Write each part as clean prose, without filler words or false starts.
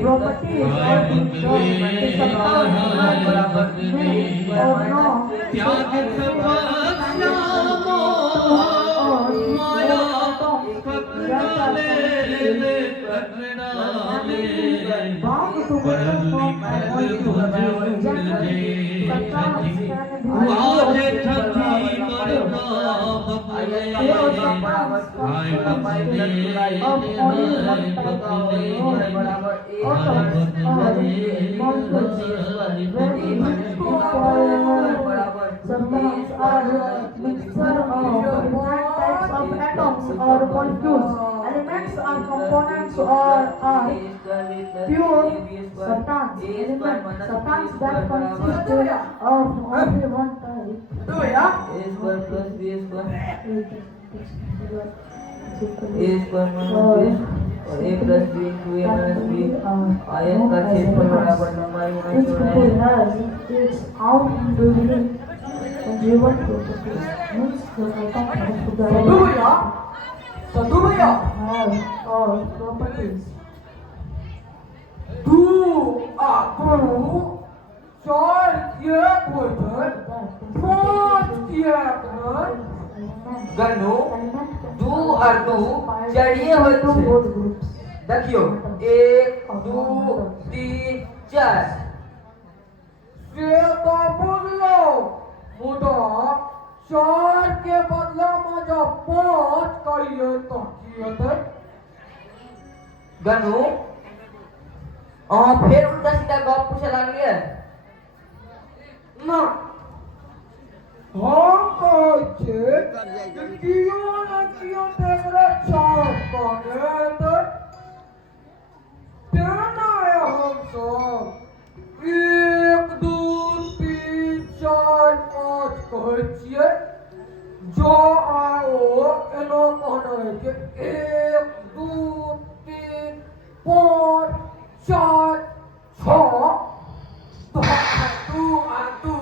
properties or goods or disappointment or no त्याग तपस्या माया पकड़ाले पकड़ाले परली पर भुज आज ठगी मरना बबले हाय Sometimes are mixture of different types of atoms or molecules. Elements are components or are pure substance. Substance that consist of only one type. और a plus b into a minus b आयत का क्षेत्रफल बराबर लंबाई गुणा चौड़ाई has its own individual conjugal properties. Means the atom has all properties. Du aku soal dia kuat, बहुत किया कर गनु दू और दू जड़िए होय छे देखियो 1 2 3 4 से तो बुझलो मुदा चार के बदला में जब पाँच करिए तो किया थे गनु फिर उल्टा सीधा गप पूछे लागलिए ना हम कहते क्यों न क्यों तेरा चार कने तो तेना है हम सब 1 2 3 4 5 कहते जो आओ एनो कहना है कि 1 2 3 4 4 6 तो तू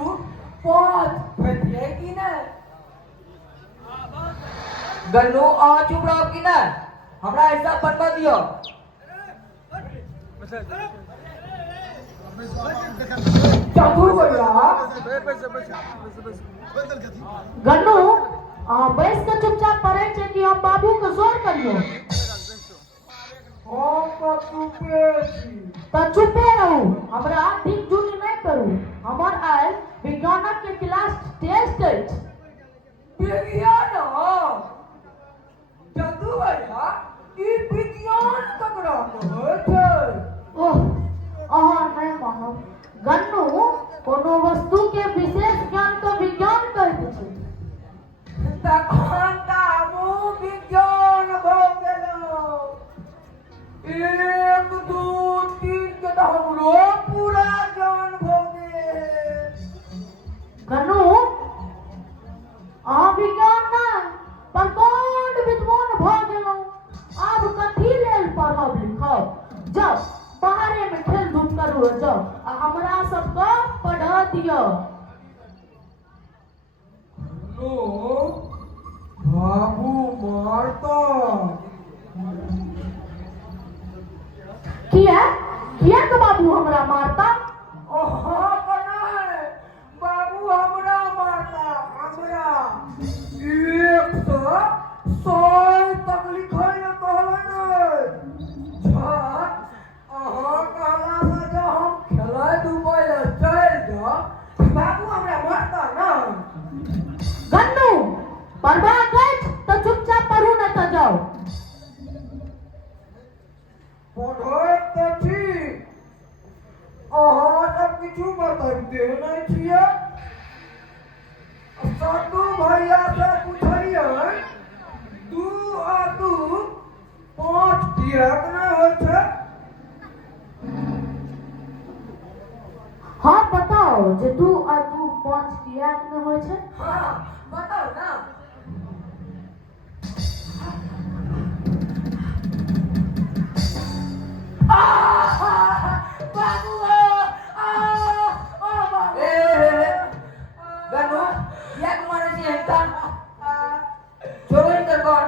पाँच बजेगी ना गनु चुप रहो कि ना हमरा ऐसा बनवा दियो चतुर भैया गन्नू बैस के चुपचाप पढ़े छे कि हम बाबू के जोर करियो हम तो चुपे छी तो चुपे रहू हमरा ठीक झूठ नहीं करू हमर आयल विज्ञानक के क्लास टेस्ट अछि विज्ञान चतुर भैया ई विज्ञान ककरा कहै छै ओह अहाँ नहीं मानब गन्नू कोनो वस्तु के विशेष ज्ञान के विज्ञान कहैत छै तखन त हमहूँ विज्ञान भऽ गेलहुँ 1 2 3 के तो हमरो पूरा ज्ञान भऽ गेल गन्नू अहाँ विज्ञान ना प्रकांड विद्वान भऽ गेलहुँ आब कथी लेल पढ़ब लिखब जाउ बाहरे में खेल धूप करू जाउ आ हमरा सबके पढ़ा दियौ नो बाबू मारता किया किया के बाबू हमरा मारता हाँ बनाए बाबू हमरा मारता हमरा 1 से 100 तक लिखै ले कहले ने झा अहाँ कहला से जो हम खेलै दुबई ले चल जा बाबू हमरा मारता ना गन्नू पढ़बा गछ तो चुपचाप पढ़ू न तो जाओ पढ़ै तऽ ठीक अहाँ सब किछु बतैते नहीं छियै सत्तू भैया से पूछलियै 2 आ 2 5 किएक नहि होइ छै हाँ बताओ जे 2 आ 2 5 किया न होइ छै हाँ बताओ ना बाबू गनु याक मारे छी हंता छोड़ कर कौन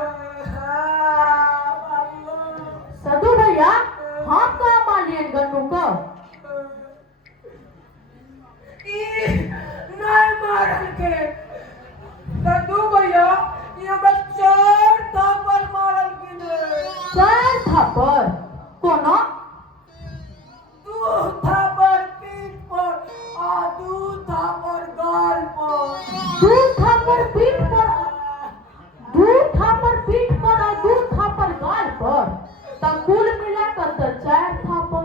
सदू भैया हम कहाँ मानिए बहन गन्नू को? नहीं मारल के दादू भैया ये हमरा 4 थापर मारल के ने 4 थापर कोनो? 2 थापर पीठ पर आ 2 थापर गाल पर 2 थापर पीठ पर 2 थापर पीठ पर और 2 थापर गाल पर, तब कुल मिलाकर तो 4 थापर।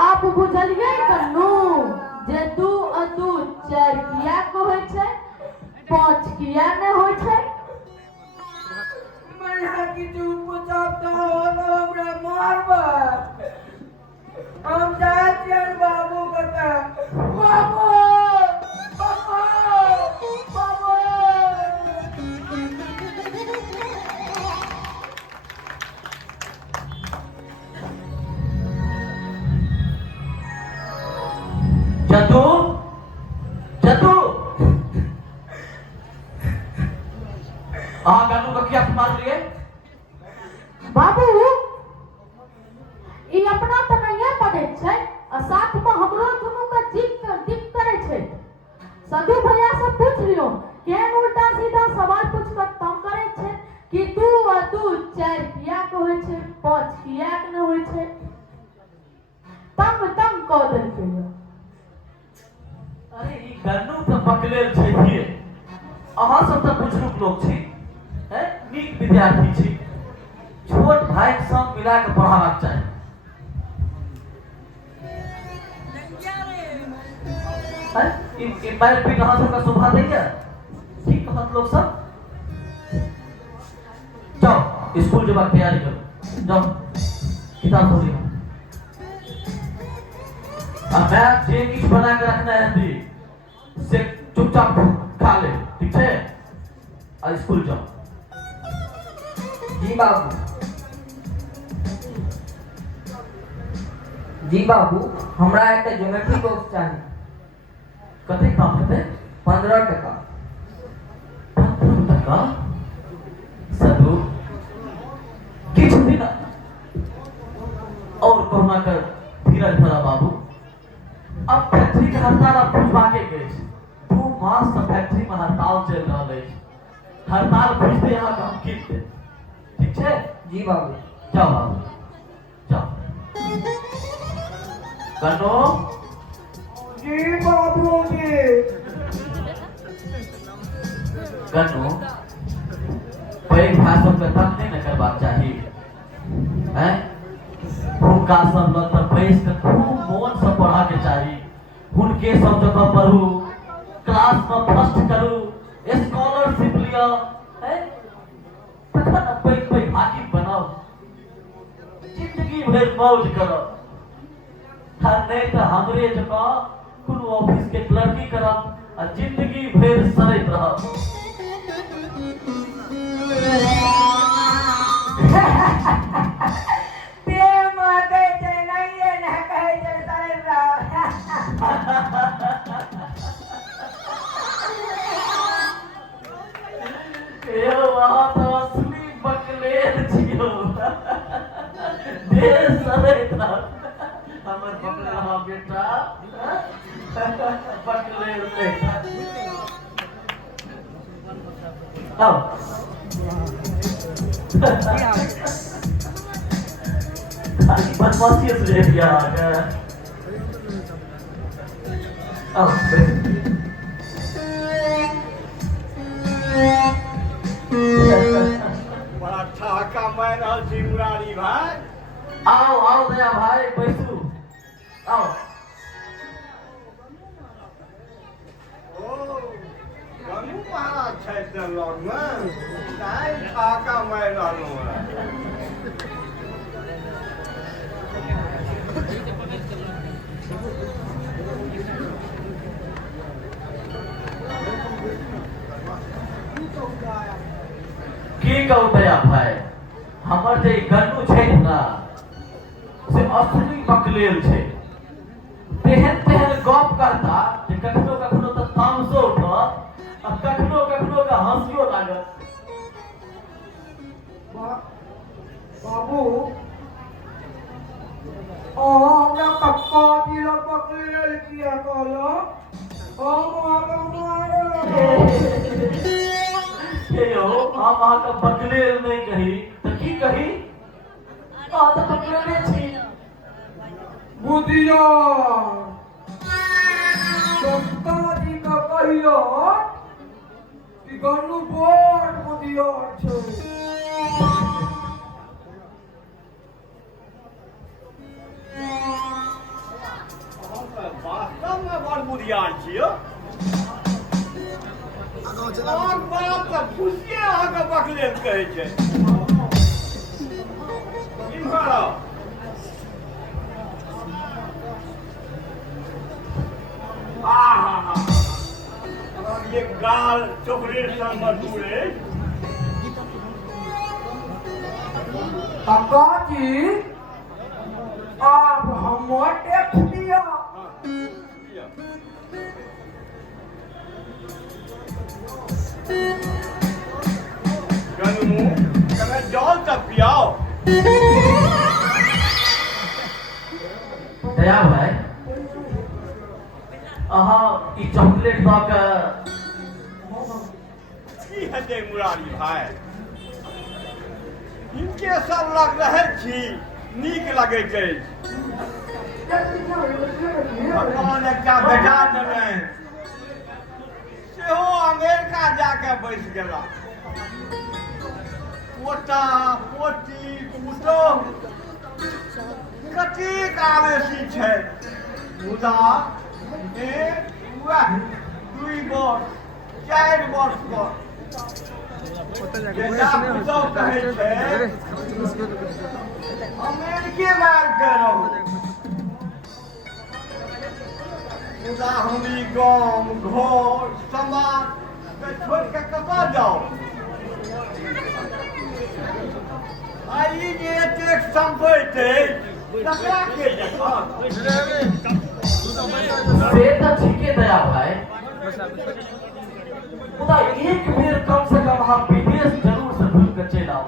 आप बुझलिए कन्नू जे 2 और 2 4 किया को होय छै, 5 किया ने होय छै? मैं की तू पूछब तो हमरा मारबा। हम जाए छियै बाबू कता बाबू बाबू बाबू जतू जतू गन्नू का क्या मार लिए? बाबू ई अपना तो नहीं पड़े छै और साथ में हमरो दुनू का जिक करे छै। सदू भैया से पूछ लियो केन उल्टा सीधा सवाल पूछ कर तंग करे छै कि 2 और 2 4 किया को होय छै, 5 किया के न होय छै। तंग क देलकै। अरे ई गन्नू तो पकड़ेल छै ये। अहाँ सब तो बुजुर्ग लोग छी, हैं नीक विद्यार्थी छी, छोट भाई के संग मिला के पढ़ाबाक चाही। इन मार पीट अहाँ सबका शोभा दैया? ठीक कहत लोग सब। जाओ स्कूल जबाक तैयारी करो, जाओ किताब खोलिए। अब मैं जे किछ बना के रखना है दी से चुपचाप खा ले, ठीक है? और स्कूल जाओ। जी बाबू। जी बाबू, हमरा एक ज्योमेट्री बॉक्स चाहिए। कते काम हेतै? 15 टका। 15 टका? सदू किछ दिन और कोरोना कर धीरज धरा बाबू। अब फैक्ट्री के हड़ताल अब बुझबा के गए 2 मास से फैक्ट्री में हड़ताल चल रहा है। हड़ताल बुझते यहाँ काम कीनते, ठीक है? जी बाबू। जाओ बाबू जाओ। गन्नू जी बाबू जी गन्नू पैघ भाषण पे तक नहीं न करबाक चाही, हैं? हुनका सब लग पर बैस के खूब मोन से पढ़ा के चाही। हुनके सब जगह पढ़ू, क्लास में फर्स्ट करू, स्कॉलरशिप लिया, हैं? तखन पैघ हाकिम बनाओ, जिंदगी भर मौज करो। नहीं तो हमरे जगह कोनो ऑफिस के क्लर्की करब आ जिंदगी भर सड़ैत रहब। ते माते छै नहीं ना कहे छै सरला यो वहाँ तो असली बकलेल छियो। देर सड़ैत रहब। हमर बकला बेटा बकलेल नहीं। आओ बदमाशी से ले दिया बड़ा ठहाका मार रहल छी मुरारी भाई। आओ आओ दया भाई बैसू आओ। ओ गन्नू महाराज छै त लग में काहे ठहाका मार रहलौ है? की कहू दया भाई, हमर जे गन्नू छै ना से असली बकलेल छै। तेहन गप करता जे कखनो कखनो तो तामसो उठत आ कखनो कखनो के हंसियो लागत। बाबू हमरा कक्का जिला पकड़े किया कहलो हे हो हम अहाँ का बकले नहीं कही तो की कही अहाँ तो बकले छी बुधिया कक्का जी का कहियो कि गन्नू बोट बुधिया छै वास्तव में बड़ बुधियार छियो और बात तऽ खुशिये अहाँके बकलेल कहै छै इम्हर आउ। आहा और ये गाल चॉकलेट सा मधुर है। कक्का जी अब हम टेक दिया गन्नू कने जल तक पियाओ। दया भाई अहाँ ई चॉकलेट दऽ कऽ की हेतै मुरारी भाई हिनके सब लग रहै छी नीक लगैत अछि। भगवान एकटा बेटा देलनि सेहो अमेरिका जाके बैस गेला पोता पोती पुतोह कतेक आवेशी छै मुदा वएह 2 वर्ष 4 वर्ष पर बेटा पुतोह कहै छै अमेरिके मार के रहू मुदा हम ई गाँव घर समाज के छोड़ के कतऽ जाओ। आई जे एतेक संपत्ति तकरा के देखत से तऽ ठीके दया भाई मुदा एक बेर कम से कम अहाँ विदेश जरूर से घूम के चलि आओ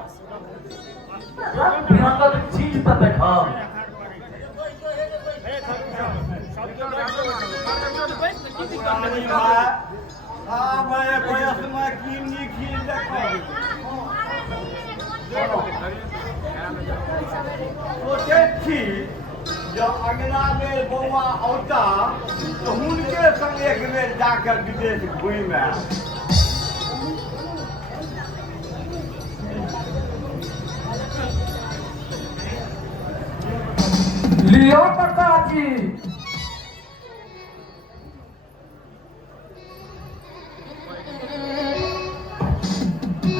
रंग बिरंगक चीज तऽ देखब। पुरानी भाई आब वयस में की नीक चीज देखब। सोचै छी जँ अगिला बेर बौआ औता तऽ हुनके संग एक बेर जाके विदेश घुमि आयब। लियो कक्का जी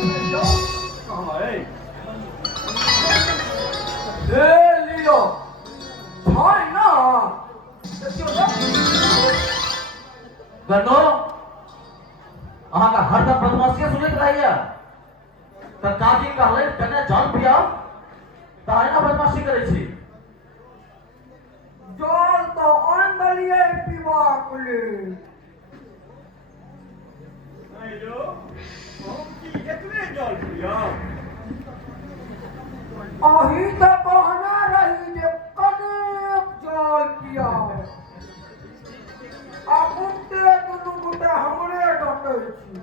कहाँ है? ले लियो छै ना देखियो तो गन्नो अहाँ का हरदम बदमाशियां सुनैत रहैया तऽ काजी कहलै कने जल पियाओ तऽ ना बदमाशी करै छी। जल तो आन दलिए पीबाक लेल हेलो हम की एतने जल पियब? अही तऽ कहने रही जे कनेक जल पियाओ आ बुट्टे दुनू गोटे हमरे डटै छी।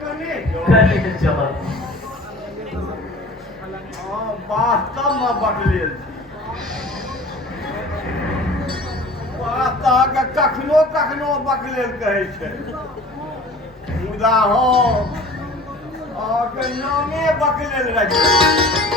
कने जल? कने के चलत वास्तव में बकलेल छी। वास्तव कखनो कखनो बकलेल कहै छै मुदा हम अहाँके नामे बकलेल रखियै।